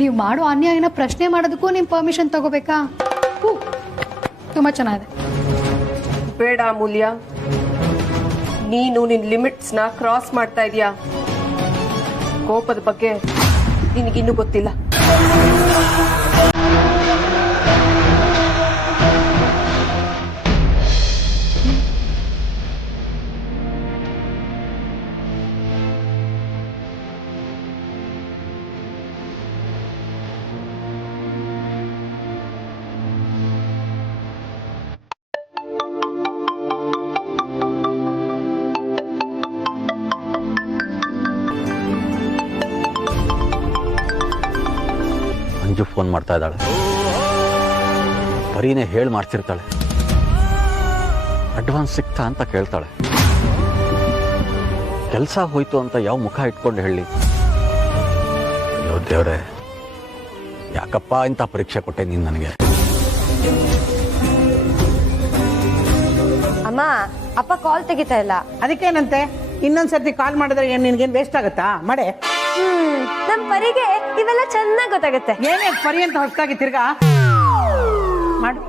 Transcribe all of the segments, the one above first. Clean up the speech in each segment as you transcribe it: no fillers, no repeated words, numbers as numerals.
ನೀವು ಮಾಡೋ ಅನ್ಯಾಯನ ಪ್ರಶ್ನೆ ಮಾಡೋದಕ್ಕೂ ನಿಮ್ಮ ಪರ್ಮಿಷನ್ ತಗೋಬೇಕಾ? ತುಂಬಾ ಚೆನ್ನಾಗಿದೆ. ಬೇಡ ಅಮೂಲ್ಯ, ನೀನು ನಿನ್ ಲಿಮಿಟ್ಸ್ನ ಕ್ರಾಸ್ ಮಾಡ್ತಾ ಇದೀಯಾ. ಕೋಪದ ಬಗ್ಗೆ ನಿನಗಿನ್ನೂ ಗೊತ್ತಿಲ್ಲ. ಮಂಜು ಫೋನ್ ಮಾಡ್ತಾ ಇದ್ದಾಳೆ. ಬರೀನೇ ಹೇಳಿ ಮಾಡ್ತಿರ್ತಾಳೆ. ಅಡ್ವಾನ್ಸ್ ಸಿಕ್ತಾ ಅಂತ ಕೇಳ್ತಾಳೆ. ಕೆಲಸ ಹೋಯ್ತು ಅಂತ ಯಾವ ಮುಖ ಇಟ್ಕೊಂಡು ಹೇಳಿ? ಅಯ್ಯೋ ದೇವ್ರೆ, ಯಾಕಪ್ಪ ಇಂಥ ಪರೀಕ್ಷೆ ಕೊಟ್ಟೆ ನೀನು ನನಗೆ? ಅಮ್ಮ, ಅಪ್ಪ ಕಾಲ್ ತೆಗಿತಾ ಇಲ್ಲ. ಅದಕ್ಕೇನಂತೆ, ಇನ್ನೊಂದ್ಸರ್ತಿ ಕಾಲ್ ಮಾಡಿದ್ರೆ ಏನ್ ನಿನ್ಗೇನ್ ವೇಸ್ಟ್ ಆಗತ್ತಾ? ಮಾಡೆ. ನಮ್ ಪರಿಗೆ ಇವೆಲ್ಲ ಚೆನ್ನಾಗಿ ಗೊತ್ತಾಗತ್ತೆ. ಏನೇ ಪರಿ ಅಂತ ಹೊಸದಾಗಿ ತಿರ್ಗಾ ಮಾಡು.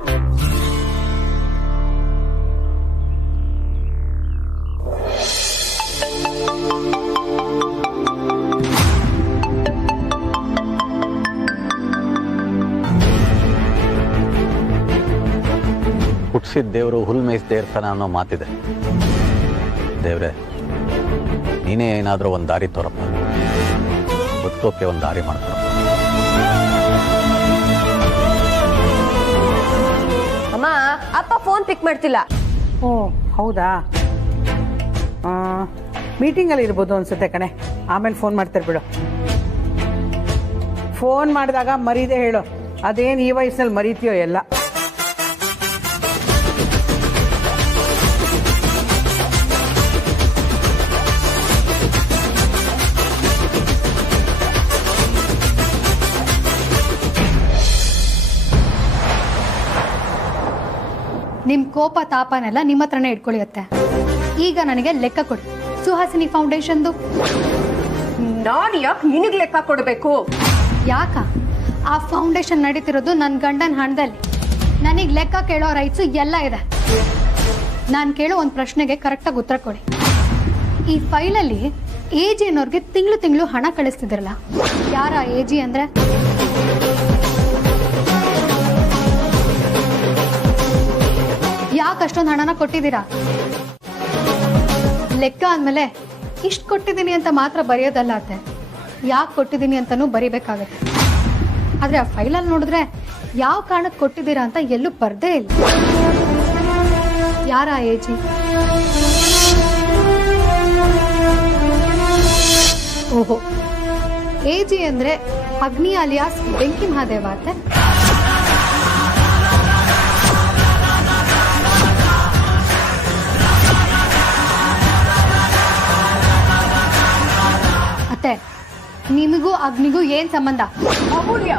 ಹುಟ್ಟಿಸಿದ ದೇವರು ಹುಲ್ ಮೇಯಿಸದೇ ಇರ್ತಾನೆ ಅನ್ನೋ ಮಾತಿದೆ. ದೇವ್ರೆ, ನೀನೇ ಏನಾದರೂ ಒಂದು ದಾರಿ ತೋರಪ್ಪ. ಬದುಕೋಕೆ ಒಂದು ದಾರಿ ಮಾಡ್ಕೊಡಪ್ಪ. ಅಮ್ಮ, ಅಪ್ಪ ಫೋನ್ ಪಿಕ್ ಮಾಡ್ತಿಲ್ಲ. ಓ ಹೌದಾ? ಮೀಟಿಂಗಲ್ಲಿ ಇರ್ಬೋದು ಅನ್ಸುತ್ತೆ ಕಣೆ. ಆಮೇಲೆ ಫೋನ್ ಮಾಡ್ತಾರೆ ಬಿಡು. ಫೋನ್ ಮಾಡಿದಾಗ ಮರೀದೆ ಹೇಳು. ಅದೇನು ಈ ವಯಸ್ಸಲ್ಲಿ ಮರೀತೀಯೋ ಎಲ್ಲ. ನಿಮ್ ಕೋಪ ತಾಪನೆಲ್ಲ ನಿಮ್ಮ ಹತ್ರನೇ ಇಟ್ಕೊಳ್ಳಿಯತ್ತೆ. ಈಗ ನನಗೆ ಲೆಕ್ಕ ಕೊಡಿ, ಸುಹಾಸಿನಿ ಫೌಂಡೇಶನ್ದು. ನಾನು ಯಾಕೆ ನಿನಗೆ ಲೆಕ್ಕ ಕೊಡಬೇಕು? ಯಾಕ? ಆ ಫೌಂಡೇಶನ್ ನಡೀತಿರೋದು ನನ್ನ ಗಂಡನ ಹಣದಲ್ಲಿ. ನನಗೆ ಲೆಕ್ಕ ಕೇಳೋ ರೈಟ್ಸು ಎಲ್ಲ ಇದೆ. ನಾನು ಕೇಳೋ ಒಂದು ಪ್ರಶ್ನೆಗೆ ಕರೆಕ್ಟಾಗಿ ಉತ್ತರ ಕೊಡಿ. ಈ ಫೈಲಲ್ಲಿ ಎಜಿ ಅನ್ನೋರ್ಗೆ ತಿಂಗಳು ಹಣ ಕಳಿಸ್ತಿದ್ರಲ್ಲ, ಯಾರ ಎಜಿ ಅಂದ್ರೆ? ಯಾಕೆ ಅಷ್ಟೊಂದು ಹಣನ ಕೊಟ್ಟಿದ್ದೀರಾ? ಲೆಕ್ಕ ಅಂದಮೇಲೆ ಇಷ್ಟು ಕೊಟ್ಟಿದ್ದೀನಿ ಅಂತ ಮಾತ್ರ ಬರೆಯೋದಲ್ಲ ಅತ್ತೆ, ಯಾಕೆ ಕೊಟ್ಟಿದ್ದೀನಿ ಅಂತಲೂ ಬರಿಬೇಕಾಗತ್ತೆ. ಆದರೆ ಆ ಫೈಲಲ್ಲಿ ನೋಡಿದ್ರೆ ಯಾವ ಕಾರಣಕ್ಕೆ ಕೊಟ್ಟಿದ್ದೀರಾ ಅಂತ ಎಲ್ಲೂ ಬರ್ದೇ ಇಲ್ಲ. ಯಾರ ಏಜಿ? ಓಹೋ, ಏಜಿ ಅಂದರೆ ಅಗ್ನಿ ಅಲಿಯಾಸ್ ಬೆಂಕಿ ಮಹಾದೇವ ಅತ್ತೆ. ನಿಮಗೂ ಅಗ್ನಿಗೂ ಏನ್ ಸಂಬಂಧ? ಅಮೂಲ್ಯ,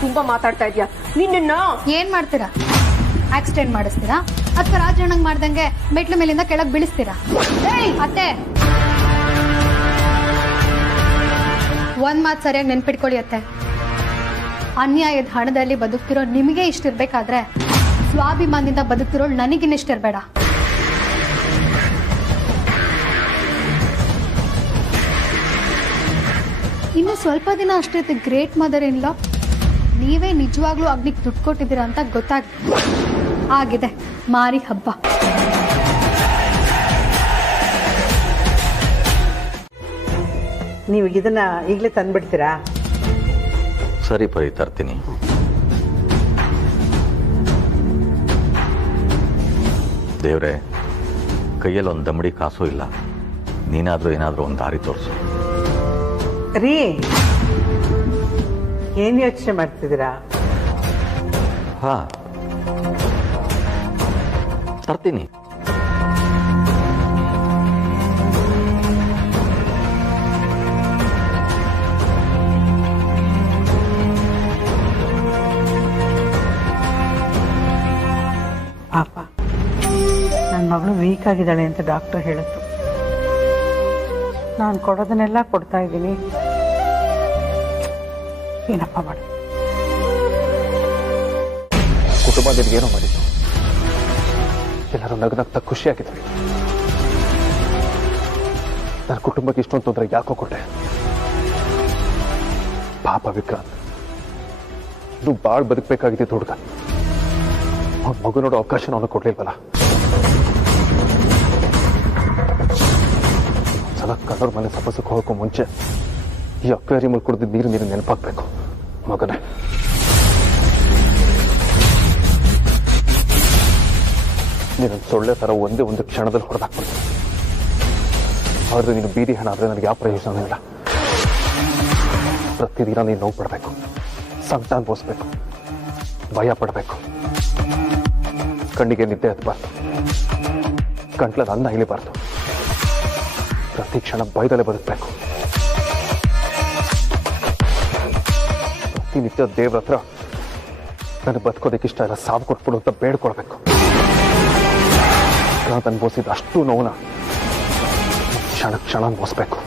ತುಂಬಾ ಮಾತಾಡ್ತಾ ಇದೀಯಾ. ನಿನ್ನ ಏನ್ ಮಾಡ್ತೀರಾ? ಆಕ್ಸಿಡೆಂಟ್ ಮಾಡಿಸ್ತೀರಾ ಅಥವಾ ರಾಜಣ್ಣಂಗ್ ಮಾಡ್ದಂಗೆ ಮೆಟ್ಲ ಮೇಲಿಂದ ಕೆಳಗ್ ಬೀಳಿಸ್ತೀರಾ? ಅತ್ತೆ, ಒಂದ್ ಮಾತು ಸರಿಯಾಗಿ ನೆನ್ಪಿಟ್ಕೊಳ್ಳಿ ಅತ್ತೆ. ಅನ್ಯಾಯದ ಹಣದಲ್ಲಿ ಬದುಕ್ತಿರೋ ನಿಮಗೆ ಇಷ್ಟಿರ್ಬೇಕಾದ್ರೆ ಸ್ವಾಭಿಮಾನದಿಂದ ಬದುಕ್ತಿರೋ ನನಗಿನ್ನಿಷ್ಟಿರ್ಬೇಡ. ಇನ್ನು ಸ್ವಲ್ಪ ದಿನ ಅಷ್ಟೇ ಗ್ರೇಟ್ ಮದರ್ ಇನ್ ಲಾ. ನೀವೇ ನಿಜವಾಗ್ಲೂ ಅಗ್ನಿಗೆ ದುಡ್ಡು ಕೊಟ್ಟಿದ್ದೀರಾ ಅಂತ ಆಗಿದೆ ಮಾರಿ ಹಬ್ಬ. ನೀವು ಇದನ್ನ ಈಗಲೇ ತಂದ್ಬಿಡ್ತೀರಾ? ಸರಿ ಪರಿ, ತರ್ತೀನಿ. ದೇವ್ರೆ, ಕೈಯಲ್ಲಿ ಒಂದು ದಮ್ಮಡಿ ಕಾಸು ಇಲ್ಲ. ನೀನಾದ್ರೂ ಏನಾದ್ರೂ ಒಂದು ದಾರಿ ತೋರಿಸು. ರೀ, ಏನ್ ಯೋಚನೆ ಮಾಡ್ತಿದ್ದೀರಾ? ಹಾ, ತರ್ತೀನಿ. ಪಾಪ, ನನ್ನ ಮಗಳು ವೀಕ್ ಆಗಿದ್ದಾಳೆ ಅಂತ ಡಾಕ್ಟರ್ ಹೇಳಿದ್ರು. ನಾನು ಕೊಡೋದನ್ನೆಲ್ಲ ಕೊಡ್ತಾ ಇದ್ದೀನಿ. ಏನಪ್ಪ ಮಾಡು. ಕುಟುಂಬ ನಿನಗೇನೋ ಮಾಡಿದ್ದು, ಎಲ್ಲರೂ ನಗ್ನಗ್ತಾ ಖುಷಿಯಾಗಿದ್ವಿ. ನನ್ನ ಕುಟುಂಬಕ್ಕೆ ಇಷ್ಟೊಂದು ತೊಂದರೆ ಯಾಕೋ ಕೊಟ್ಟೆ? ಪಾಪ ವಿಕ್ರಾಂತ್, ನೀವು ಬಾಳ್ ಬದುಕಬೇಕಾಗಿದ್ದ ಹುಡುಗ, ಅವ್ನ ಮಗು ನೋಡೋ ಅವಕಾಶ ಅವನು ಕೊಡ್ಲಿಲ್ವಲ್ಲ. ಸಲ ಕಣ್ಣವ್ರ ಮನೆ ಸಪಸಕ್ಕೆ ಹೋಗಕ್ಕೂ ಮುಂಚೆ ಈ ಅಕ್ವೇರಿಯಂ ಕುಡಿದ ನೀರು ನೆನಪಾಗ್ಬೇಕು ಮಗನೇ. ನೀನು ಸೊಳ್ಳೆ ತರ ಒಂದೇ ಒಂದು ಕ್ಷಣದಲ್ಲಿ ಹೊಡೆದಾಕ್ಬಿಡ್ತೀನಿ. ಆದ್ರೆ ನೀನು ಬೀದಿ ಹಣ ಆದ್ರೆ ನನಗೆ ಯಾವ ಪ್ರಯೋಜನ ಇಲ್ಲ. ಪ್ರತಿದಿನ ನೀನು ನೋವು ಪಡಬೇಕು, ಸಂಕಟ ಅನುಭವಿಸ್ಬೇಕು, ಭಯ ಪಡಬೇಕು. ಕಣ್ಣಿಗೆ ನಿದ್ದೆ ಹತ್ತಬಾರ್ದು, ಗಂಟ್ಲಲ್ಲಿ ಅನ್ನ ಇಳಿಬಾರ್ದು. ಪ್ರತಿ ಕ್ಷಣ ಭಯದಲ್ಲೇ ಬದುಕಬೇಕು. ಪ್ರತಿನಿತ್ಯ ದೇವ್ರ ಹತ್ರ ನನಗೆ ಬದುಕೋದಕ್ಕೆ ಇಷ್ಟ ಇಲ್ಲ, ಸಾವು ಕೊಟ್ಬಿಡು ಅಂತ ಬೇಡ್ಕೊಳ್ಬೇಕು. ನಾನು ಅನುಭವಿಸಿದ ಅಷ್ಟು ನೋವನ್ನ ಕ್ಷಣ ಕ್ಷಣ ಅನುಭವಿಸ್ಬೇಕು.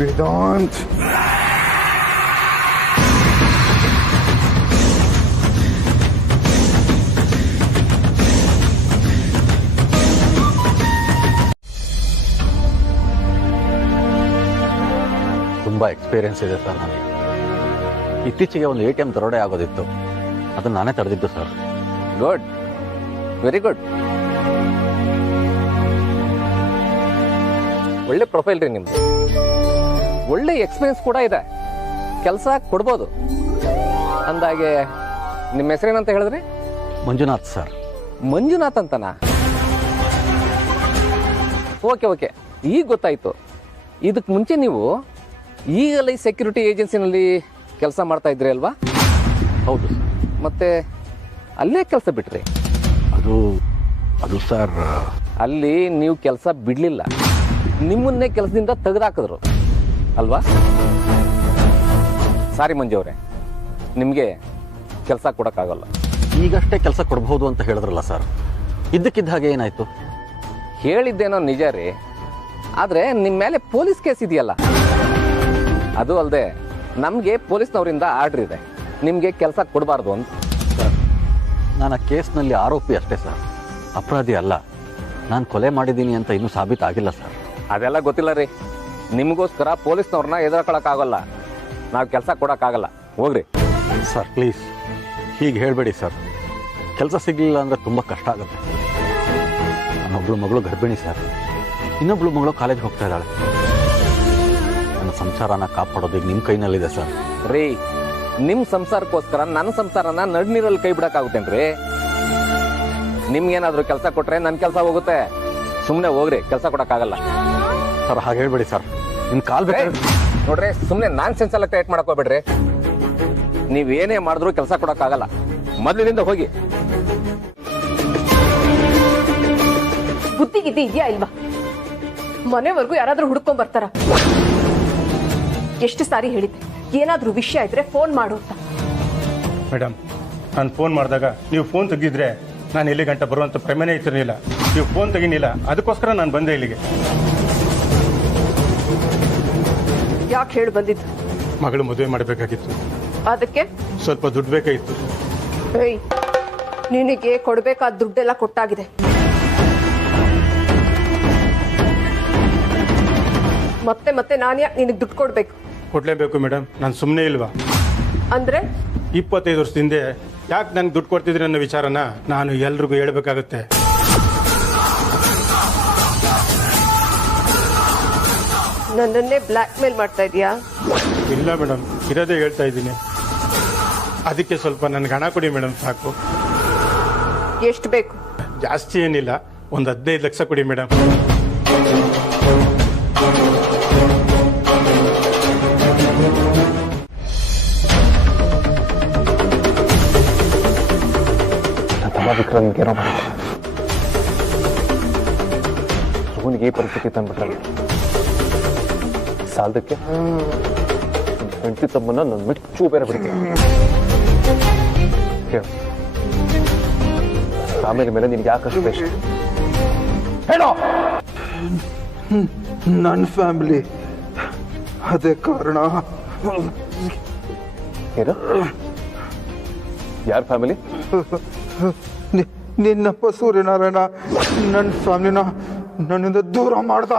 ವೇದಾಂತ್, ತುಂಬ ಎಕ್ಸ್ಪೀರಿಯನ್ಸ್ ಇದೆ ಸರ್ ನನಗೆ. ಇತ್ತೀಚೆಗೆ ಒಂದು ATM ದರೋಡೆ ಆಗೋದಿತ್ತು, ಅದನ್ನು ನಾನೇ ತಡೆದಿದ್ದು ಸರ್. Good, very good. ಒಳ್ಳೆ ಪ್ರೊಫೈಲ್ ರೀ ನಿಮ್ದು, ಒಳ್ಳೆ ಎಕ್ಸ್ಪೀರಿಯನ್ಸ್ ಕೂಡ ಇದೆ, ಕೆಲಸ ಕೊಡ್ಬೋದು. ಅಂದಾಗೆ ನಿಮ್ಮ ಹೆಸರೇನಂತ ಹೇಳಿದ್ರಿ? ಮಂಜುನಾಥ್ ಸರ್. ಮಂಜುನಾಥ್ ಅಂತನಾ? ಓಕೆ ಓಕೆ, ಈಗ ಗೊತ್ತಾಯ್ತು. ಇದಕ್ಕೆ ಮುಂಚೆ ನೀವು ಈಗಲೇ ಸೆಕ್ಯೂರಿಟಿ ಏಜೆನ್ಸಿನಲ್ಲಿ ಕೆಲಸ ಮಾಡ್ತಾ ಇದ್ರಿ ಅಲ್ವಾ? ಹೌದು ಸರ್. ಮತ್ತೆ ಅಲ್ಲೇ ಕೆಲಸ ಬಿಟ್ರಿ? ಅದು ಸರ್, ಅಲ್ಲಿ ನೀವು ಕೆಲಸ ಬಿಡ್ಲಿಲ್ಲ, ನಿಮ್ಮನ್ನೇ ಕೆಲಸದಿಂದ ತೆಗೆದಾಕಿದ್ರು ಅಲ್ವಾ? ಸಾರಿ ಮಂಜು ಅವರೇ, ನಿಮಗೆ ಕೆಲಸ ಕೊಡೋಕ್ಕಾಗಲ್ಲ. ಈಗಷ್ಟೇ ಕೆಲಸ ಕೊಡಬಹುದು ಅಂತ ಹೇಳಿದ್ರಲ್ಲ ಸರ್, ಇದ್ದಕ್ಕಿದ್ದ ಹಾಗೆ ಏನಾಯ್ತು? ಹೇಳಿದ್ದೇನೋ ನಿಜ ರೀ, ಆದರೆ ನಿಮ್ಮ ಮೇಲೆ ಪೊಲೀಸ್ ಕೇಸ್ ಇದೆಯಲ್ಲ. ಅದು ಅಲ್ಲದೆ ನಮಗೆ ಪೊಲೀಸ್ನವರಿಂದ ಆರ್ಡರ್ ಇದೆ, ನಿಮಗೆ ಕೆಲಸ ಕೊಡಬಾರ್ದು ಅಂತ. ಸರ್, ನಾನು ಆ ಕೇಸ್ನಲ್ಲಿ ಆರೋಪಿ ಅಷ್ಟೇ ಸರ್, ಅಪರಾಧಿ ಅಲ್ಲ. ನಾನು ಕೊಲೆ ಮಾಡಿದ್ದೀನಿ ಅಂತ ಇನ್ನೂ ಸಾಬೀತಾಗಿಲ್ಲ ಸರ್. ಅದೆಲ್ಲ ಗೊತ್ತಿಲ್ಲ ರೀ, ನಿಮಗೋಸ್ಕರ ಪೊಲೀಸ್ನವ್ರನ್ನ ಎದುರ್ಕೊಳ್ಳೋಕ್ಕಾಗಲ್ಲ, ನಾವು ಕೆಲಸ ಕೊಡೋಕ್ಕಾಗಲ್ಲ, ಹೋಗ್ರಿ. ಸರ್ ಪ್ಲೀಸ್ ಹೀಗೆ ಹೇಳಬೇಡಿ ಸರ್, ಕೆಲಸ ಸಿಗಲಿಲ್ಲ ಅಂದರೆ ತುಂಬ ಕಷ್ಟ ಆಗುತ್ತೆ. ನನ್ನೊಬ್ಳು ಮಗಳು ಗರ್ಭಿಣಿ ಸರ್, ಇನ್ನೊಬ್ಳು ಮಗಳು ಕಾಲೇಜ್ಗೆ ಹೋಗ್ತಾ ಇದ್ದಾಳೆ. ನನ್ನ ಸಂಸಾರನ ಕಾಪಾಡೋದಕ್ಕೆ ನಿಮ್ಮ ಕೈನಲ್ಲಿದೆ ಸರ್. ರೀ, ನಿಮ್ಮ ಸಂಸಾರಕ್ಕೋಸ್ಕರ ನನ್ನ ಸಂಸಾರನ ನಡ್ನೀರಲ್ಲಿ ಕೈ ಬಿಡೋಕ್ಕಾಗುತ್ತೇನ್ರಿ? ನಿಮ್ಗೇನಾದ್ರೂ ಕೆಲಸ ಕೊಟ್ರೆ ನನ್ನ ಕೆಲಸ ಹೋಗುತ್ತೆ, ಸುಮ್ಮನೆ ಹೋಗ್ರಿ, ಕೆಲಸ ಕೊಡೋಕ್ಕಾಗಲ್ಲ. ಸರ್ ಹಾಗೆ ಹೇಳ್ಬೇಡಿ ಸರ್, ನಿಮ್ಮ ಕಾಲ್ ಬೇಕು ನೋಡ್ರಿ. ಸುಮ್ಮನೆ ನಾನ್ ಸೆನ್ಸ್ ಎಲ್ಲ ಕ್ರಿಯೇಟ್ ಮಾಡಕ್ ಹೋಗ್ಬೇಡ್ರಿ. ನೀವೇನೇ ಮಾಡಿದ್ರು ಕೆಲಸ ಕೊಡೋಕ್ಕಾಗಲ್ಲ, ಮೊದಲಿನಿಂದ ಹೋಗಿ. ಬುದ್ಧಿಗಿದ್ದೆ ಇದೆಯಾ ಇಲ್ವಾ? ಮನೆವರೆಗೂ ಯಾರಾದ್ರೂ ಹುಡ್ಕೊಂಡ್ ಬರ್ತಾರ? ಎಷ್ಟು ಸಾರಿ ಹೇಳಿದ್ದೆ, ಏನಾದ್ರೂ ವಿಷಯ ಇದ್ರೆ ಫೋನ್ ಮಾಡು ಅಂತ. ಮೇಡಮ್, ನಾನು ಫೋನ್ ಮಾಡಿದಾಗ ನೀವು ಫೋನ್ ತೆಗೆದಿದ್ರೆ ನಾನು ಇಲ್ಲಿ ಗಂಟೆ ಬರುವಂಥ ಪ್ರಮೇಯ ಇರ್ತಿರಲಿಲ್ಲ. ನೀವು ಫೋನ್ ತೆಗಿನಿಲ್ಲ, ಅದಕ್ಕೋಸ್ಕರ ನಾನು ಬಂದೆ ಇಲ್ಲಿಗೆ. ಯಾಕೆ ಹೇಳಿ ಬಂದಿದ್ದು? ಮಗಳು ಮದುವೆ ಮಾಡಬೇಕಾಗಿತ್ತು, ಅದಕ್ಕೆ ಸ್ವಲ್ಪ ದುಡ್ಡು ಬೇಕಾಗಿತ್ತು. ಏಯ್, ನಿನಗೆ ಕೊಡ್ಬೇಕಾದ ದುಡ್ಡೆಲ್ಲ ಕೊಟ್ಟಾಗಿದೆ. ಮತ್ತೆ ಮತ್ತೆ ನಾನು ನಿನಗೆ ದುಡ್ಡು ಕೊಡ್ಬೇಕು? ಕೊಡ್ಲೇಬೇಕು ಮೇಡಮ್, ನಾನು ಸುಮ್ಮನೆ ಇಲ್ವಾ? ಅಂದ್ರೆ 25 ವರ್ಷದಿಂದ ಯಾಕೆ ನನಗೆ ದುಡ್ಡು ಕೊಡ್ತಿದ್ರಿ ಅನ್ನೋ ವಿಚಾರನ ನಾನು ಎಲ್ರಿಗೂ ಹೇಳ್ಬೇಕಾಗುತ್ತೆ. ನನ್ನನ್ನೇ ಬ್ಲ್ಯಾಕ್ ಮೇಲ್ ಮಾಡ್ತಾ ಇದೀಯಾ? ಇಲ್ಲ ಮೇಡಮ್, ಇರೋದೇ ಹೇಳ್ತಾ ಇದ್ದೀನಿ. ಅದಕ್ಕೆ ಸ್ವಲ್ಪ ನನಗೆ ಹಣ ಕೊಡಿ ಮೇಡಮ್, ಸಾಕು. ಎಷ್ಟು ಬೇಕು? ಜಾಸ್ತಿ ಏನಿಲ್ಲ, ಒಂದು 15 ಲಕ್ಷ ಕೊಡಿ ಮೇಡಮ್. ವಿಕ್ರಮ್ಗೆ ಏನೋ ಮಾಡಿದೆ. ಮಗುನಿಗೆ ಈ ಪರಿಸ್ಥಿತಿ ತಂದ್ಬಿಟ್ರಲ್ಲ, ಸಾಲದಕ್ಕೆ ಹೆಂಡತಿ ತಮ್ಮನ್ನ ನನ್ನ ಮಿಚ್ಚು ಬೇರೆ ಬಿಡ್ತೀನಿ. ಹೇಳು, ಆಮೇಲೆ ಮೇಲೆ ನಿನ್ಗೆ ಯಾಕಷ್ಟು ಬೇಷ ಹೇಳೋ. ನನ್ನ ಫ್ಯಾಮಿಲಿ, ಅದೇ ಕಾರಣ. ಏನು? ಯಾರ ಫ್ಯಾಮಿಲಿ? ನಿನ್ನಪ್ಪ ಸೂರ್ಯನಾರಾಯಣ ನನ್ನ ಫ್ಯಾಮಿಲಿನ ನನ್ನಿಂದ ದೂರ ಮಾಡ್ದ.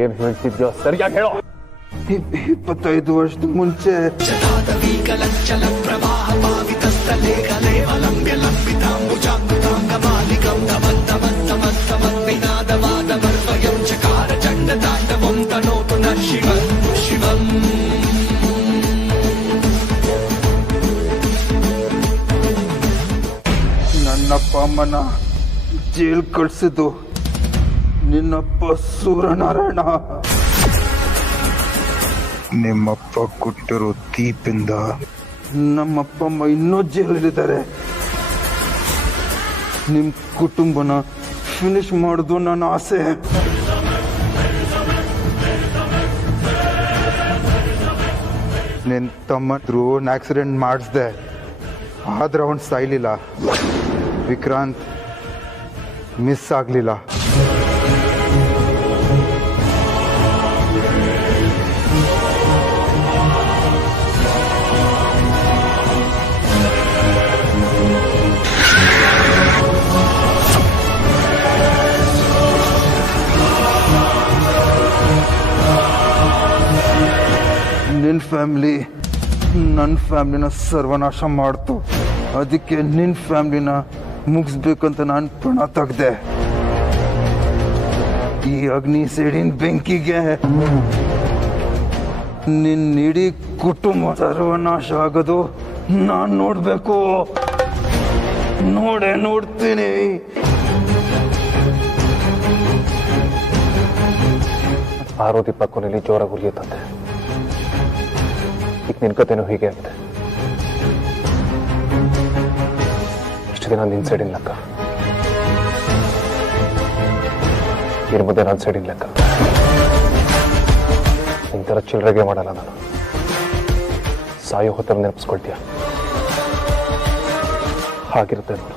ಏನ್ ಹೇಳ್ತಿದ್ಯೋ ಸರಿಯಾಗಿ ಹೇಳೋ. 25 ವರ್ಷದ ಮುಂಚೆ ನನ್ನಪ್ಪ ಅಮ್ಮನ ಜೈಲ್ ಕಳ್ಸಿದ್ದು ನಿನ್ನಪ್ಪ ಸೂರ್ಯನಾರಾಯಣ. ನಿಮ್ಮಪ್ಪ ಕೊಟ್ಟಿರೋ ತೀಪಿಂದ ನಮ್ಮಪ್ಪ ಅಮ್ಮ ಇನ್ನೂ ಜೈಲಲ್ಲಿದ್ದಾರೆ. ನಿಮ್ಮ ಕುಟುಂಬನ ಫಿನಿಶ್ ಮಾಡೋದು ನನ್ನ ಆಸೆ. ನಿನ್ನ ತಮ್ಮದ್ರು ಒಂದು ಆಕ್ಸಿಡೆಂಟ್ ಮಾಡಿಸ್ದೆ, ಆದ್ರೆ ಅವನು ಸಾಯ್ಲಿಲ್ಲ. ವಿಕ್ರಾಂತ್ ಮಿಸ್ ಆಗಲಿಲ್ಲ. ನಿನ್ನ ಫ್ಯಾಮಿಲಿ ನನ್ನ ಫ್ಯಾಮಿಲಿನ ಸರ್ವನಾಶ ಮಾಡ್ತು. ಅದಕ್ಕೆ ನಿನ್ನ ಫ್ಯಾಮಿಲಿನ ಮುಗಿಸ್ಬೇಕಂತ ನಾನು ಪಣ ತೆಗ್ದೆ. ಈ ಅಗ್ನಿ ಸೇಡಿನ ಬೆಂಕಿಗೆ ನಿನ್ನ ಇಡೀ ಕುಟುಂಬ ಸರ್ವನಾಶ ಆಗೋದು ನಾನು ನೋಡಬೇಕು. ನೋಡ್ತೀನಿ. ಆರೋ ದೀಪ ಕೊನೆಯಲ್ಲಿ ಜೋರಾಗಿ ಉರಿಯುತ್ತಂತೆ. ಈಗ ನಿನ್ ಕತೆನೂ ಹೀಗೆ ಆಗಿದೆ. ಇಷ್ಟು ದಿನ ನಿನ್ ಸೈಡಿನ ಲೆಕ್ಕ, ಇದ್ರ ಮಧ್ಯೆ ನನ್ನ ಸೈಡಿನ ಲೆಕ್ಕ. ನಿನ್ ಥರ ಚಿಲ್ಲರೆಗೆ ಮಾಡಲ್ಲ ನಾನು. ಸಾಯೋ ಹೊತ್ತಲ್ಲಿ ನೆನಪಿಸ್ಕೊಳ್ತೀಯ, ಹಾಗಿರುತ್ತೆ ನೋಡು.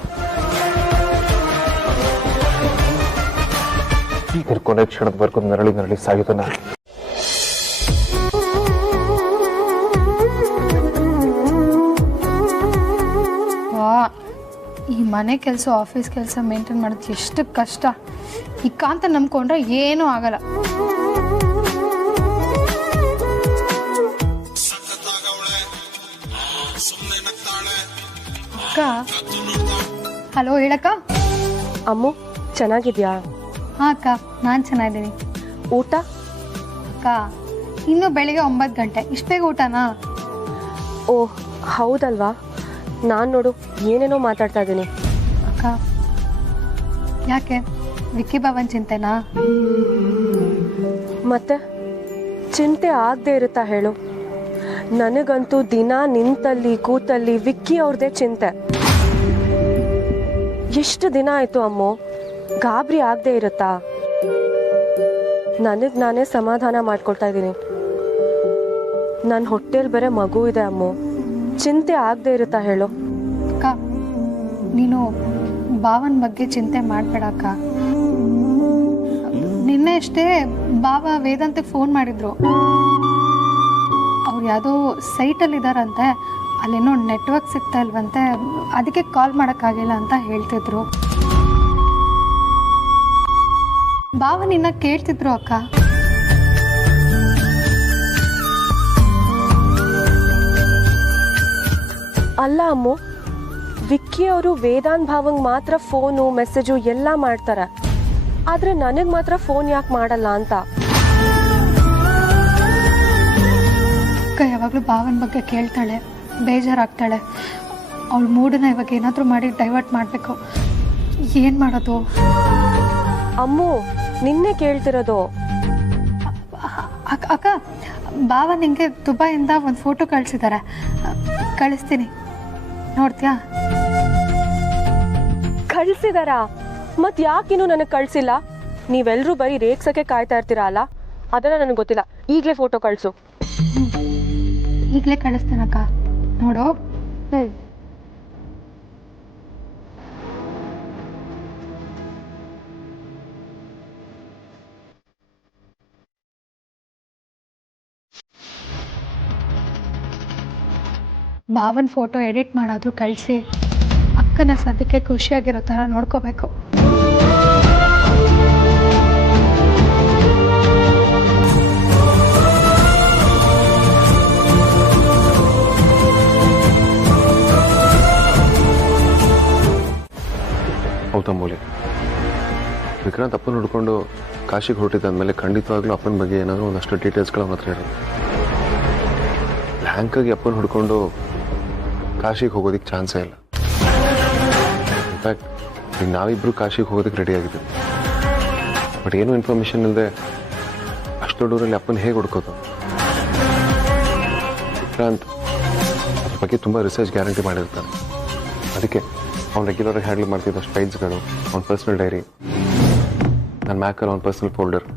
ಈಗ ಕೊನೆ ಕ್ಷಣದವರೆಗೂ ನರಳಿ ಸಾಯುತ್ತನ. ಈ ಮನೆ ಕೆಲಸ ಆಫೀಸ್ ಕೆಲಸ ಮೇಂಟೈನ್ ಮಾಡೋದು ಎಷ್ಟು ಕಷ್ಟ. ಈ ಕಾಂತ ನಂಬ್ಕೊಂಡ್ರೆ ಏನೂ ಆಗಲ್ಲ. ಅಕ್ಕ, ಹಲೋ ಹೇಳಕ್ಕ. ಅಮ್ಮು ಚೆನ್ನಾಗಿದ್ಯಾ? ಹಾಂ ಅಕ್ಕ, ನಾನು ಚೆನ್ನಾಗಿದ್ದೀನಿ. ಊಟ? ಅಕ್ಕ, ಇನ್ನೂ ಬೆಳಿಗ್ಗೆ 9 ಗಂಟೆ, ಇಷ್ಟು ಬೇಗ ಊಟನಾ? ಓಹ್ ಹೌದಲ್ವಾ, ನಾನು ನೋಡು ಏನೇನೋ ಮಾತಾಡ್ತಾ ಇದ್ದೀನಿ. ಅಕ್ಕ, ಯಾಕೆ ವಿಕ್ಕಿ ಬಾಬನ್ ಚಿಂತೆನಾ? ಮತ್ತೆ ಚಿಂತೆ ಆಗದೆ ಇರುತ್ತಾ ಹೇಳು? ನನಗಂತೂ ದಿನ ನಿಂತಲ್ಲಿ ಕೂತಲ್ಲಿ ವಿಕ್ಕಿ ಅವ್ರದ್ದೇ ಚಿಂತೆ. ಎಷ್ಟು ದಿನ ಆಯ್ತು ಅಮ್ಮು, ಗಾಬರಿ ಆಗದೆ ಇರುತ್ತಾ? ನನಗೆ ನಾನೇ ಸಮಾಧಾನ ಮಾಡ್ಕೊಳ್ತಾ ಇದ್ದೀನಿ. ನನ್ನ ಹೊಟ್ಟೆಯಲ್ಲಿ ಬೇರೆ ಮಗು ಇದೆ ಅಮ್ಮು, ಚಿಂತೆ ಆಗದೆ ಇರುತ್ತಾ ಹೇಳು? ಅಕ್ಕ, ನೀನು ಬಾವನ ಬಗ್ಗೆ ಚಿಂತೆ ಮಾಡಬೇಡ ಅಕ್ಕ. ನಿನ್ನೆ ಅಷ್ಟೇ ಬಾವ ವೇದಾಂತಕ್ಕೆ ಫೋನ್ ಮಾಡಿದ್ರು. ಅವ್ರು ಯಾವುದೋ ಸೈಟಲ್ಲಿ ಇದ್ದಾರಂತೆ, ಅಲ್ಲೇನೋ ನೆಟ್ವರ್ಕ್ ಸಿಗ್ತಾ ಇಲ್ವಂತೆ, ಅದಕ್ಕೆ ಕಾಲ್ ಮಾಡೋಕ್ಕಾಗಿಲ್ಲ ಅಂತ ಹೇಳ್ತಿದ್ರು. ಬಾವ ನಿನ್ನ ಕೇಳ್ತಿದ್ರು ಅಕ್ಕ. ಅಲ್ಲ ಅಮ್ಮು, ವಿಕ್ಕಿ ಅವರು ವೇದಾಂತ್ ಭಾವಂಗ್ ಮಾತ್ರ ಫೋನು ಮೆಸೇಜು ಎಲ್ಲ ಮಾಡ್ತಾರೆ, ಆದ್ರೆ ನನಗೆ ಮಾತ್ರ ಫೋನ್ ಯಾಕೆ ಮಾಡಲ್ಲ ಅಂತ. ಅಕ್ಕ ಯಾವಾಗಲೂ ಭಾವನ ಬಗ್ಗೆ ಕೇಳ್ತಾಳೆ, ಬೇಜಾರಾಗ್ತಾಳೆ. ಅವಳ ಮೂಡನ್ನ ಇವಾಗ ಏನಾದರೂ ಮಾಡಿ ಡೈವರ್ಟ್ ಮಾಡಬೇಕು. ಏನು ಮಾಡೋದು? ಅಮ್ಮು ನಿನ್ನೆ ಕೇಳ್ತಿರೋದು. ಅಕ್ಕ, ಭಾವ ನಿಂಗೆ ದುಬೈಯಿಂದ ಒಂದು ಫೋಟೋ ಕಳಿಸಿದ್ದಾರೆ, ಕಳಿಸ್ತೀನಿ, ನೋಡ್ತೀಯಾ? ಕಳ್ಸಿದಾರಾ? ಮತ್ ಯಾಕಿನ್ನೂ ನನಗೆ ಕಳ್ಸಿಲ್ಲ? ನೀವೆಲ್ಲರೂ ಬರೀ ರೇಗ್ಸಕ್ಕೆ ಕಾಯ್ತಾ ಇರ್ತೀರಾ ಅಲ್ಲ? ಅದೆಲ್ಲ ನನಗೆ ಗೊತ್ತಿಲ್ಲ. ಈಗಲೇ ಫೋಟೋ ಕಳಿಸು. ಈಗಲೇ ಕಳಿಸ್ತೇನಕ್ಕ, ನೋಡು. ಭಾವನ್ ಫೋಟೋ ಎಡಿಟ್ ಮಾಡೋದು ಕಳಿಸಿ ಅಕ್ಕನ ಸದ್ಯಕ್ಕೆ ಖುಷಿಯಾಗಿರೋ ಥರ ನೋಡ್ಕೋಬೇಕು. ಹೌದಾ ಮೂಲೆ, ವಿಕ್ರಾಂತ್ ಅಪ್ಪನ ಹುಡ್ಕೊಂಡು ಕಾಶಿಗೆ ಹೊರಟಿದ್ದ ಅಂದಮೇಲೆ ಖಂಡಿತವಾಗ್ಲೂ ಅಪ್ಪನ ಬಗ್ಗೆ ಏನಾದರೂ ಒಂದಷ್ಟು ಡೀಟೇಲ್ಸ್ಗಳು ಅವನ ಹತ್ರ ಇರೋದು. ಬ್ಲ್ಯಾಂಕಾಗಿ ಅಪ್ಪನ ಹುಡ್ಕೊಂಡು ಕಾಶಿಗೆ ಹೋಗೋದಕ್ಕೆ ಚಾನ್ಸೇ ಇಲ್ಲ. ಇನ್ಫ್ಯಾಕ್ಟ್ ಈಗ ನಾವಿಬ್ಬರು ಕಾಶಿಗೆ ಹೋಗೋದಕ್ಕೆ ರೆಡಿ ಆಗಿದ್ದೀವಿ. ಬಟ್ ಏನೂ ಇನ್ಫಾರ್ಮೇಷನ್ ಇಲ್ಲದೆ ಅಷ್ಟು ದೊಡ್ಡೂರಲ್ಲಿ ಅಪ್ಪನ ಹೇಗೆ ಹುಡ್ಕೋದು? ವಿಕ್ರಾಂತ್ ಅದ್ರ ಬಗ್ಗೆ ತುಂಬ ರಿಸರ್ಚ್ ಗ್ಯಾರಂಟಿ ಮಾಡಿರ್ತಾನೆ. ಅದಕ್ಕೆ ಅವ್ನು ರೆಗ್ಯುಲರಾಗಿ ಹ್ಯಾಂಡಲ್ ಮಾಡ್ತಿದ್ದ ಸ್ಪೈಲ್ಸ್ಗಳು, ಅವ್ನ ಪರ್ಸ್ನಲ್ ಡೈರಿ, ನನ್ನ ಮ್ಯಾಕಲ್ಲಿ ಅವ್ನ ಪರ್ಸ್ನಲ್ ಫೋಲ್ಡರ್,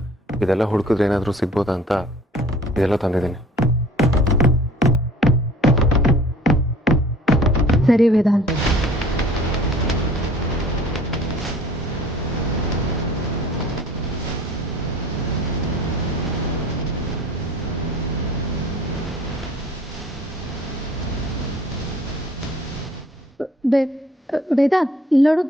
ಇದೆಲ್ಲ ಹುಡುಕಿದ್ರೆ ಏನಾದರೂ ಸಿಗ್ಬೋದಾ ಅಂತ ಇದೆಲ್ಲ ತಂದಿದ್ದೀನಿ. ಸರಿ ವೇದಾಂತ್, ವೇದಾಂತ್ ಇಲ್ಲೋಡು.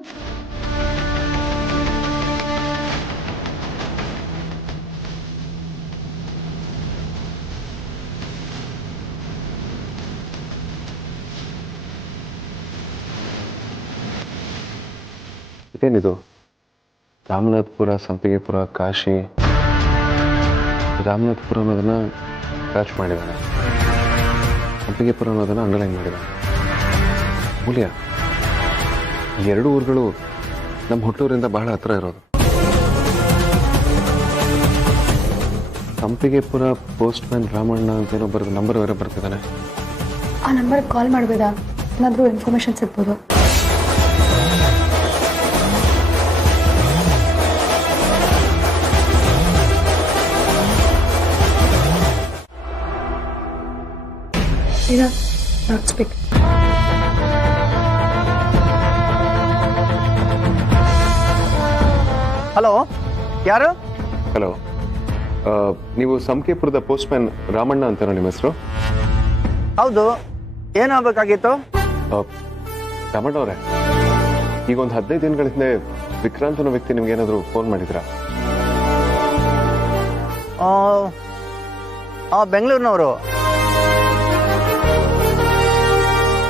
ಇದೇನಿದು? ರಾಮನಾಥಪುರ, ಸಂಪಿಗೆಪುರ, ಕಾಶಿ. ರಾಮನಾಥಪುರ ಅನ್ನೋದನ್ನು ಟಚ್ ಮಾಡಿದ್ದಾನೆ, ಸಂಪಿಗೆಪುರ ಅನ್ನೋದನ್ನು ಅಂಡರ್ಲೈನ್ ಮಾಡಿದ್ದಾನೆ. ಮೂಲ್ಯ, ಈ ಎರಡು ಊರುಗಳು ನಮ್ಮ ಹುಟ್ಟೂರಿಂದ ಬಹಳ ಹತ್ರ ಇರೋದು. ಸಂಪಿಗೆಪುರ ಪೋಸ್ಟ್ ಮ್ಯಾನ್ ರಾಮಣ್ಣ ಅಂತೇನೋ ಬರೆದು ನಂಬರ್ ಬೇರೆ ಬರ್ತಿದ್ದಾನೆ. ಆ ನಂಬರ್ಗೆ ಕಾಲ್ ಮಾಡಬೇಡ, ಏನಾದರೂ ಇನ್ಫಾರ್ಮೇಷನ್ ಸಿಗ್ಬೋದು. ಹಲೋ, ಯಾರು? ಹಲೋ, ನೀವು ಸಂಪಿಗೆಪುರದ ಪೋಸ್ಟ್ ಮ್ಯಾನ್ ರಾಮಣ್ಣ ಅಂತನೋ ನಿಮ್ಮ ಹೆಸರು? ಹೌದು, ಏನಾಗಬೇಕಾಗಿತ್ತು? ರಾಮಣ್ಣ ಅವರೇ, ಈಗ ಒಂದು 15 ದಿನಗಳ ಹಿಂದೆ ವಿಕ್ರಾಂತ್ ಅನ್ನೋ ವ್ಯಕ್ತಿ ನಿಮ್ಗೆ ಏನಾದರೂ ಫೋನ್ ಮಾಡಿದ್ರಾ? ಬೆಂಗಳೂರಿನವರು.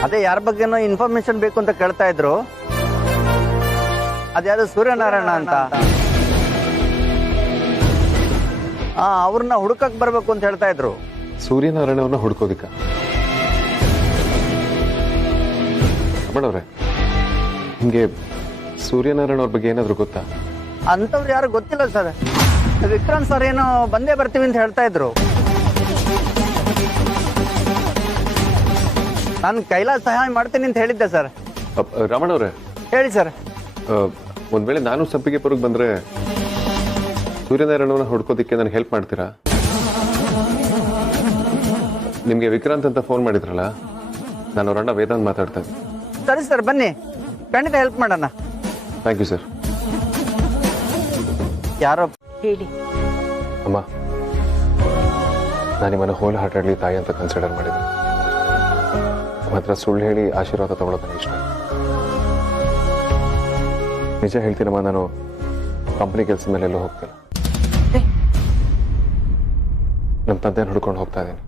ಅದೇ ಯಾರ ಬಗ್ಗೆನೋ ಇನ್ಫಾರ್ಮೇಶನ್ ಬೇಕು ಅಂತ ಕೇಳ್ತಾ ಇದ್ರು. ಅದ್ಯಾವುದು ಸೂರ್ಯನಾರಾಯಣ ಅಂತ. ಅವ್ರನ್ನ ಹುಡುಕಕ್ ಬರ್ಬೇಕು ಅಂತ ಹೇಳ್ತಾ ಇದ್ರು. ಸೂರ್ಯನಾರಾಯಣ ಅವ್ರನ್ನ ಹುಡ್ಕೋದಿಕ್ಕ? ರಮಣವ್ರೆ, ನಿಮಗೆ ಸೂರ್ಯನಾರಾಯಣ ಅವ್ರ ಬಗ್ಗೆ ಏನಾದರೂ ಗೊತ್ತಾ? ಅಂತವ್ರು ಯಾರು ಗೊತ್ತಿಲ್ಲ ಸರ್. ವಿಕ್ರಾಂತ್ ಸರ್ ಏನೋ ಬಂದೇ ಬರ್ತೀವಿ ಅಂತ ಹೇಳ್ತಾ ಇದ್ರು. ನಾನು ಕೈಲಾಸ ಸಹಾಯ ಮಾಡ್ತೀನಿ ಅಂತ ಹೇಳಿದ್ದೆ ಸರ್. ರಮಣವ್ರೆ, ಹೇಳಿ ಸರ್. ಒಂದ್ ವೇಳೆ ನಾನು ಸಂಪಿಗೆಪುರಕ್ಕೆ ಬಂದ್ರೆ ಸೂರ್ಯನಾರಾಯಣವನ್ನ ಹುಡ್ಕೋದಿಕ್ಕೆ ನನಗೆ ಹೆಲ್ಪ್ ಮಾಡ್ತೀರಾ? ನಿಮಗೆ ವಿಕ್ರಾಂತ್ ಅಂತ ಫೋನ್ ಮಾಡಿದ್ರಲ್ಲ, ನಾನು ಅವ್ರ ಅಣ್ಣ ವೇದಾಂತ್ ಮಾತಾಡ್ತೇನೆ. ಸರಿ ಸರ್, ಬನ್ನಿ, ಖಂಡಿತ ಹೆಲ್ಪ್ ಮಾಡೋಣ. Thank you sir. ಯಾರೋ ಹೇಳಿ. ಅಮ್ಮ, ನಾನು ನಿಮ್ಮನ್ನು ಹೋಲ್ ಹಾರ್ಟೆಡ್ಲಿ ತಾಯಿ ಅಂತ ಕನ್ಸಿಡರ್ ಮಾಡಿದ್ದೆ. ಮಾತ್ರ ಸುಳ್ಳು ಹೇಳಿ ಆಶೀರ್ವಾದ ತಗೊಳ್ಳೋದು ನನಗೆ ಇಷ್ಟ. ನಿಜ ಹೇಳ್ತೀನಮ್ಮ, ನಾನು ಕಂಪ್ನಿ ಕೆಲಸ ಮೇಲೆ ಎಲ್ಲೂ ಹೋಗ್ತಿಲ್ಲ. ನಮ್ಮ ತಂದೆಯನ್ನು ಹುಡ್ಕೊಂಡು ಹೋಗ್ತಾ ಇದ್ದೀನಿ.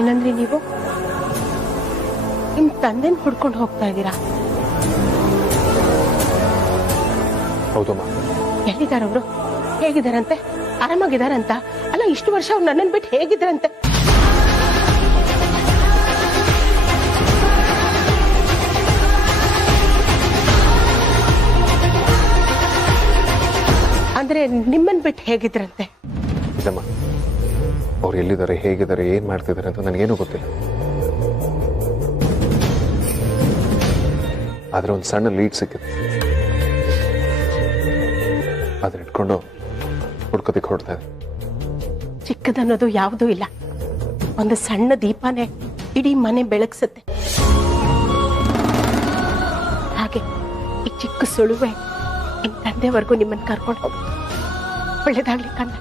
ಏನಂದ್ರಿ ನೀವು? ನಿಮ್ ತಂದೆನ ಹುಡ್ಕೊಂಡು ಹೋಗ್ತಾ ಇದ್ದೀರಾ? ಹೌದಮ್ಮ. ಎಲ್ಲಿದ್ದಾರವ್ರು? ಹೇಗಿದ್ದಾರಂತೆ? ಆರಾಮಾಗಿದ್ದಾರಂತ? ಅಲ್ಲ, ಇಷ್ಟು ವರ್ಷ ಅವ್ರು ನನ್ನನ್ನು ಬಿಟ್ಟು ಹೇಗಿದ್ರಂತೆ? ಅಂದ್ರೆ ನಿಮ್ಮನ್ ಬಿಟ್ಟು ಹೇಗಿದ್ರಂತೆ? ಇಲ್ಲಮ್ಮ, ಅವ್ರು ಎಲ್ಲಿದ್ದಾರೆ, ಹೇಗಿದ್ದಾರೆ, ಏನ್ ಮಾಡ್ತಿದ್ದಾರೆ ಅಂತ ನನಗೇನು ಗೊತ್ತಿಲ್ಲ. ಆದ್ರೆ ಒಂದು ಸಣ್ಣ ಲೀಡ್ ಸಿಕ್ಕಿದೆ. ಅದ್ರ ಇಟ್ಕೊಂಡು ಹುಡ್ಕೋದಿಕ್ಕೆ ಹೊಡ್ತಾ ಇದೆ. ಚಿಕ್ಕದನ್ನೋದು ಯಾವುದೂ ಇಲ್ಲ. ಒಂದು ಸಣ್ಣ ದೀಪನೇ ಇಡೀ ಮನೆ ಬೆಳಗ್ಸುತ್ತೆ. ಹಾಗೆ ಈ ಚಿಕ್ಕ ಸುಳುವೆ ನಿಮ್ ತಂದೆವರೆಗೂ ನಿಮ್ಮನ್ನು ಕರ್ಕೊಂಡು ಹೋಗಿ ಒಳ್ಳೇದಾಗ್ಲಿ ಕಂದ.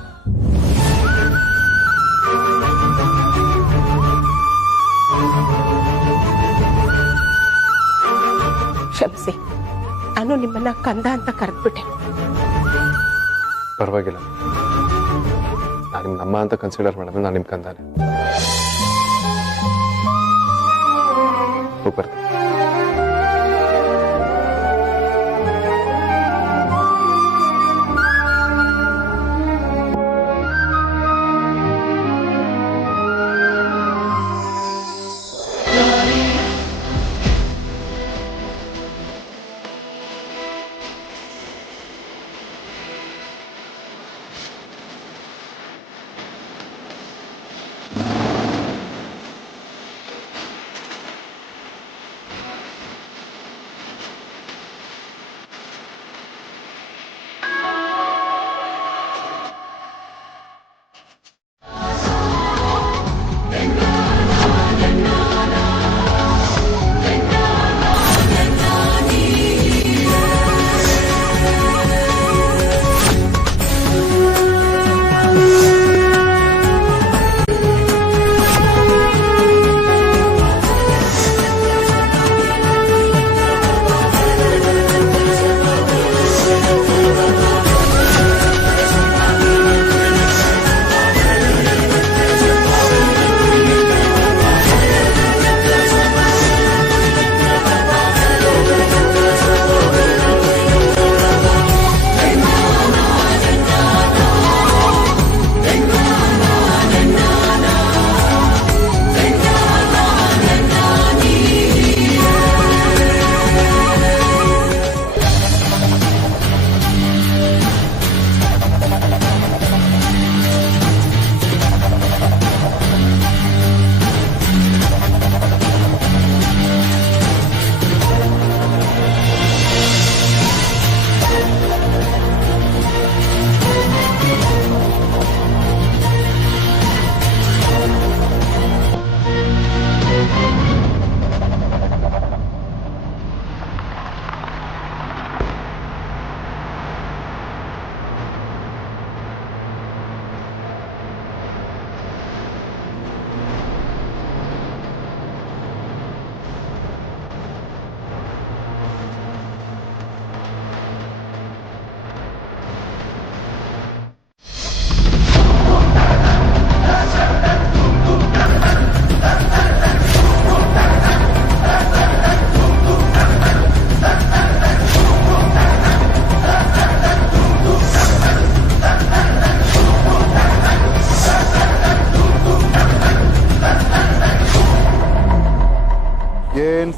ಕ್ಷಮಿಸಿ, ನಾನು ನಿಮ್ಮನ್ನ ಕಂದ ಅಂತ ಕರೆದ್ಬಿಟ್ಟೆ. ಪರವಾಗಿಲ್ಲ, ನಾನು ನಿಮ್ಮ ನಮ್ಮ ಅಂತ ಕನ್ಸಿಡರ್ ಮಾಡಿದ್ರೆ ನಾನು ನಿಮ್ಮ ಕಂದಾನೆ. ಬರ್ತೀನಿ.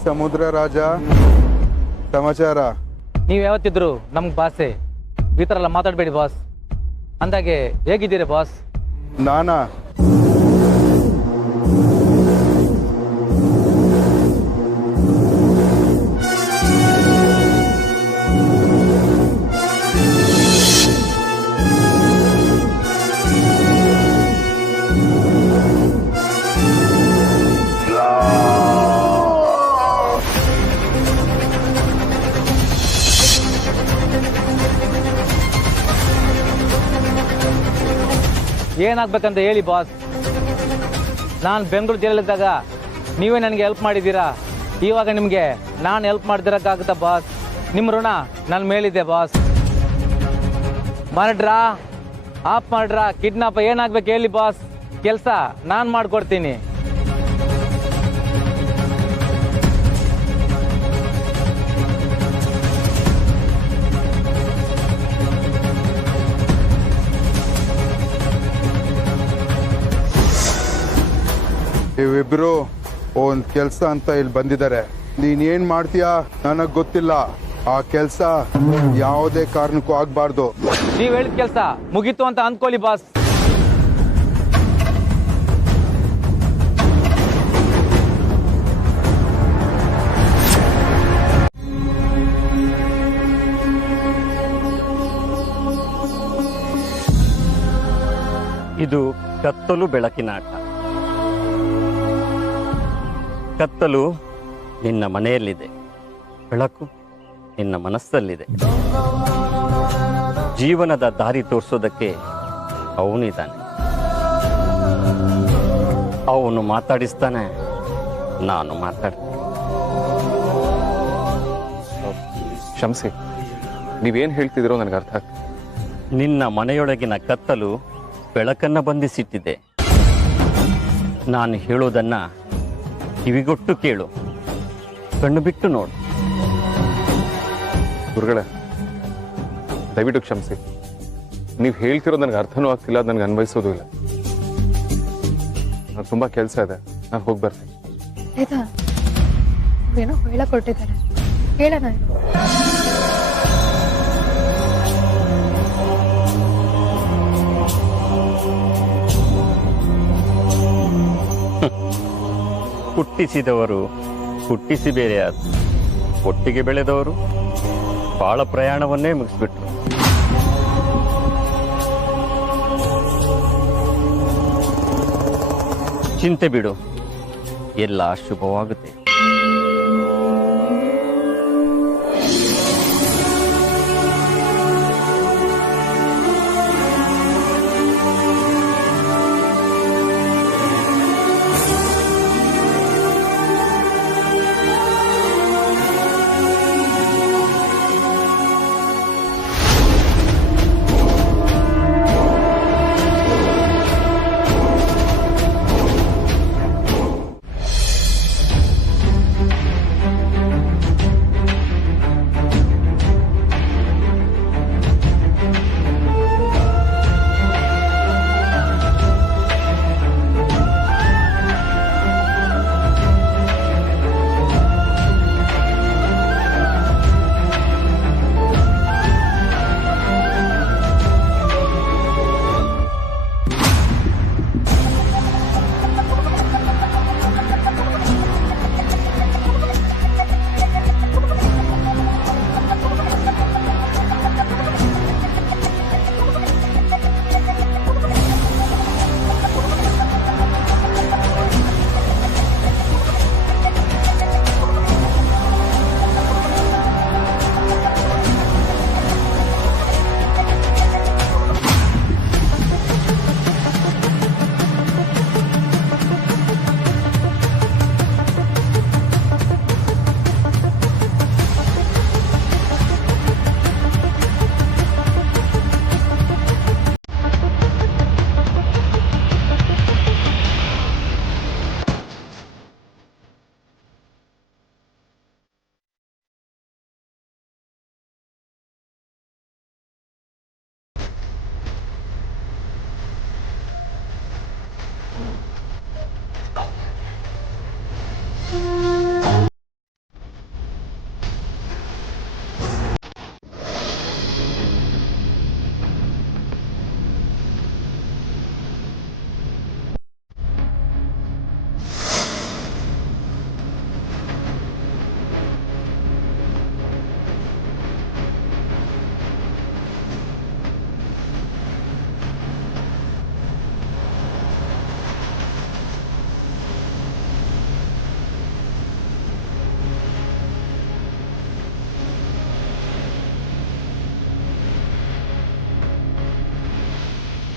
ಸಮುದ್ರ ರಾಜ ಸಮಾಚಾರ. ನೀವು ಯಾವತ್ತಿದ್ರು ನಮ್ಗೆ ಬಾಸೆ, ಈ ಥರ ಎಲ್ಲ ಮಾತಾಡಬೇಡಿ ಬಾಸ್. ಅಂದಾಗೆ ಹೇಗಿದ್ದೀರಿ ಬಾಸ್? ನಾನಾ ಏನಾಗ್ಬೇಕಂತ ಹೇಳಿ ಬಾಸ್. ನಾನು ಬೆಂಗಳೂರು ಜೈಲಲ್ಲಿದ್ದಾಗ ನೀವೇ ನನಗೆ ಹೆಲ್ಪ್ ಮಾಡಿದ್ದೀರಾ, ಇವಾಗ ನಿಮಗೆ ನಾನು ಹೆಲ್ಪ್ ಮಾಡ್ದಿರಕ್ಕಾಗುತ್ತಾ ಬಾಸ್? ನಿಮ್ಮ ಋಣ ನನ್ನ ಮೇಲಿದೆ ಬಾಸ್. ಮಾಡ್ರಾ, ಆಫ್ ಮಾಡ್ರಾ, ಕಿಡ್ನಾಪ್ ಏನಾಗ್ಬೇಕು ಹೇಳಿ ಬಾಸ್, ಕೆಲಸ ನಾನು ಮಾಡ್ಕೊಡ್ತೀನಿ. ಇವಿಬ್ರು ಒಂದು ಕೆಲಸ ಅಂತ ಇಲ್ಲಿ ಬಂದಿದ್ದಾರೆ. ನೀನೇನ್ ಮಾಡ್ತೀಯಾ ನನಗೆ ಗೊತ್ತಿಲ್ಲ. ಆ ಕೆಲಸ ಯಾವುದೇ ಕಾರಣಕ್ಕೂ ಆಗ್ಬಾರ್ದು. ನೀವ್ ಹೇಳಿದ ಕೆಲಸ ಮುಗೀತು ಅಂತ ಅಂದ್ಕೊಳ್ಳಿ ಬಾಸ್. ಇದು ಕತ್ತಲು ಬೆಳಕಿನ ಆಟ. ಕತ್ತಲು ನಿನ್ನ ಮನೆಯಲ್ಲಿದೆ, ಬೆಳಕು ನಿನ್ನ ಮನಸ್ಸಲ್ಲಿದೆ. ಜೀವನದ ದಾರಿ ತೋರಿಸೋದಕ್ಕೆ ಅವನಿದ್ದಾನೆ. ಅವನು ಮಾತಾಡಿಸ್ತಾನೆ, ನಾನು ಮಾತಾಡ್ತೀನಿ. ಕ್ಷಮಿಸಿ, ನೀವೇನು ಹೇಳ್ತಿದ್ದೀರೋ ನನಗೆ ಅರ್ಥ ಆಗ್ತದೆ. ನಿನ್ನ ಮನೆಯೊಳಗಿನ ಕತ್ತಲು ಬೆಳಕನ್ನು ಬಂಧಿಸಿಟ್ಟಿದೆ. ನಾನು ಹೇಳೋದನ್ನ ಕಿವಿಗೊಟ್ಟು ಕೇಳು, ಕಣ್ಣು ಬಿಟ್ಟು ನೋಡು. ಗುರುಗಳೇ, ದಯವಿಟ್ಟು ಕ್ಷಮಿಸಿ. ನೀವು ಹೇಳ್ತಿರೋದು ನನಗೆ ಅರ್ಥನೂ ಆಗ್ತಿಲ್ಲ, ನನಗೆ ಅನ್ವಯಿಸೋದು ಇಲ್ಲ. ನನಗೆ ತುಂಬ ಕೆಲಸ ಇದೆ, ನಾನು ಹೋಗಿ ಬರ್ತೀನಿ. ಏನೋ ಹೇಳಕ್ ಕೊಟ್ಟಿದ್ದಾರೆ, ಹೇಳೋಣ. ಹುಟ್ಟಿಸಿದವರು ಹುಟ್ಟಿಸಿ ಬೇರೆ ಆದ, ಒಟ್ಟಿಗೆ ಬೆಳೆದವರು ಬಾಳ ಪ್ರಯಾಣವನ್ನೇ ಮುಗಿಸ್ಬಿಟ್ರು. ಚಿಂತೆ ಬಿಡು, ಎಲ್ಲ ಶುಭವಾಗುತ್ತೆ.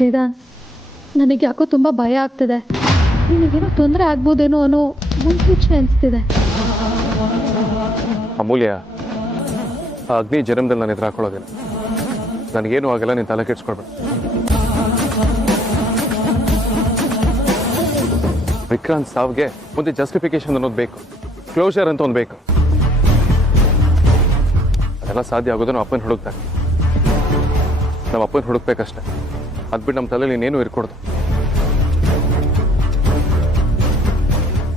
ವೇದಾಂತ್, ನನಗೆ ಯಾಕೋ ತುಂಬ ಭಯ ಆಗ್ತಿದೆ. ನಿನಗೇನೋ ತೊಂದರೆ ಆಗ್ಬೋದೇನೋ ಅನ್ನೋ ಮುನ್ಸೂಚನೆ ಅನಿಸ್ತಿದೆ. ಅಮೂಲ್ಯ, ಆ ಅಗ್ನಿ ಜನ್ಮದಲ್ಲಿ ನಾನು ಎದುರು ಹಾಕೊಳ್ಳೋದಿಲ್ಲ. ನನಗೇನು ಆಗಲ್ಲ, ನೀನು ತಲೆ ಕೆಡ್ಸ್ಕೊಳ್ಬೇಡ. ವಿಕ್ರಾಂತ್ ಸಾವ್ಗೆ ಮುಂದೆ ಜಸ್ಟಿಫಿಕೇಶನ್ ಅನ್ನೋದು ಬೇಕು, ಕ್ಲೋಷರ್ ಅಂತ ಒಂದು ಬೇಕು. ಅದೆಲ್ಲ ಸಾಧ್ಯ ಆಗೋದು ನಮ್ಮ ಅಪ್ಪನ ಹುಡುಕ್ತಾರೆ. ನಮ್ಮ ಅಪ್ಪನ ಹುಡುಕ್ಬೇಕಷ್ಟೆ. ಅದ್ಬಿಟ್ಟು ನಮ್ಮ ತಲೆಯಲ್ಲಿ ಇನ್ನೇನು ಇರ್ಕೊಡ್ದು.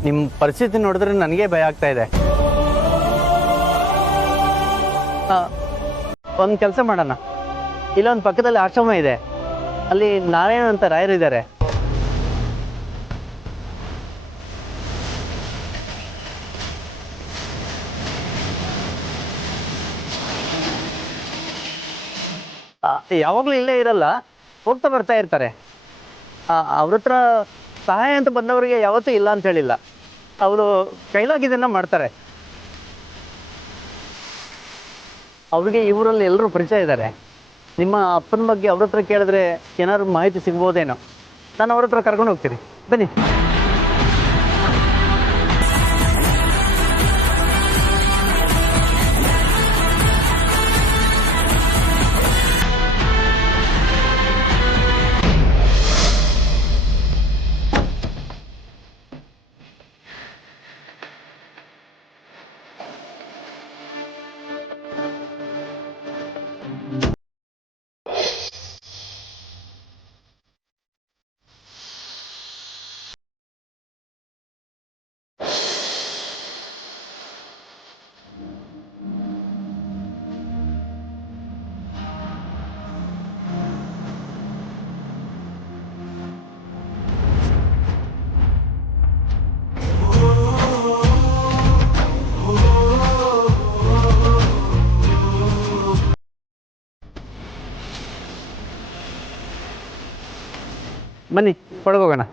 ನಿಮ್ಮ ಪರಿಸ್ಥಿತಿ ನೋಡಿದ್ರೆ ನನಗೆ ಭಯ ಆಗ್ತಾ ಇದೆ. ಒಂದು ಕೆಲಸ ಮಾಡೋಣ, ಇಲ್ಲೊಂದು ಪಕ್ಕದಲ್ಲಿ ಆಶ್ರಮ ಇದೆ, ಅಲ್ಲಿ ನಾರಾಯಣ ಅಂತ ರಾಯರು ಇದ್ದಾರೆ. ಯಾವಾಗಲೂ ಇಲ್ಲೇ ಇರಲ್ಲ, ಹೋಗ್ತಾ ಬರ್ತಾ ಇರ್ತಾರೆ. ಅವ್ರ ಹತ್ರ ಸಹಾಯ ಅಂತ ಬಂದವರಿಗೆ ಯಾವತ್ತೂ ಇಲ್ಲ ಅಂತ ಹೇಳಿಲ್ಲ. ಅವರು ಕೈಲಾಗಿದ್ದನ್ನು ಮಾಡ್ತಾರೆ. ಅವ್ರಿಗೆ ಇವರಲ್ಲಿ ಎಲ್ಲರೂ ಪರಿಚಯ ಇದ್ದಾರೆ. ನಿಮ್ಮ ಅಪ್ಪನ ಬಗ್ಗೆ ಅವ್ರ ಹತ್ರ ಕೇಳಿದ್ರೆ ಏನಾದ್ರು ಮಾಹಿತಿ ಸಿಗ್ಬೋದೇನೋ. ನಾನು ಅವ್ರ ಹತ್ರ ಕರ್ಕೊಂಡು ಹೋಗ್ತೀನಿ, ಬನ್ನಿ. ಬನ್ನಿ ಒಳಗೋಗೋಣ.